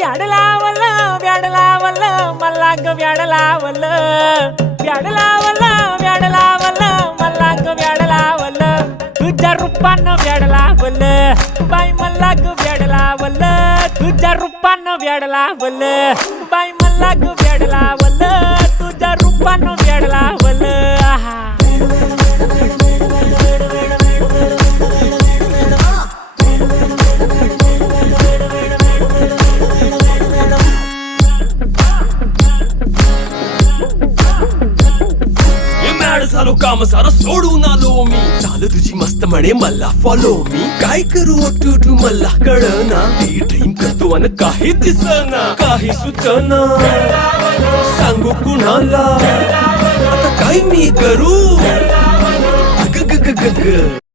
व्याड लावलं व्याड लावलं मला ग व्याड लावलं व्याड लावलं व्याड लावलं मला ग व्याड लावलं तुझ्या रूपानं व्याड लावलं बाई मला ग व्याड लावलं तुझ्या रूपानं व्याड लावलं बाई मला ग व्याड लावलं तुझ्या रूपानं व्याड लावलं आहा झालो काम सारं सोडून आलो मी चाल तुझी मस्त म्हणे मला फॉलो मी काय करू टू मला कळना ती ड्रीम करतो आणि काही दिसना काही सुचना सांगू कुणाला आता काय मी करू ग ग ग ग ग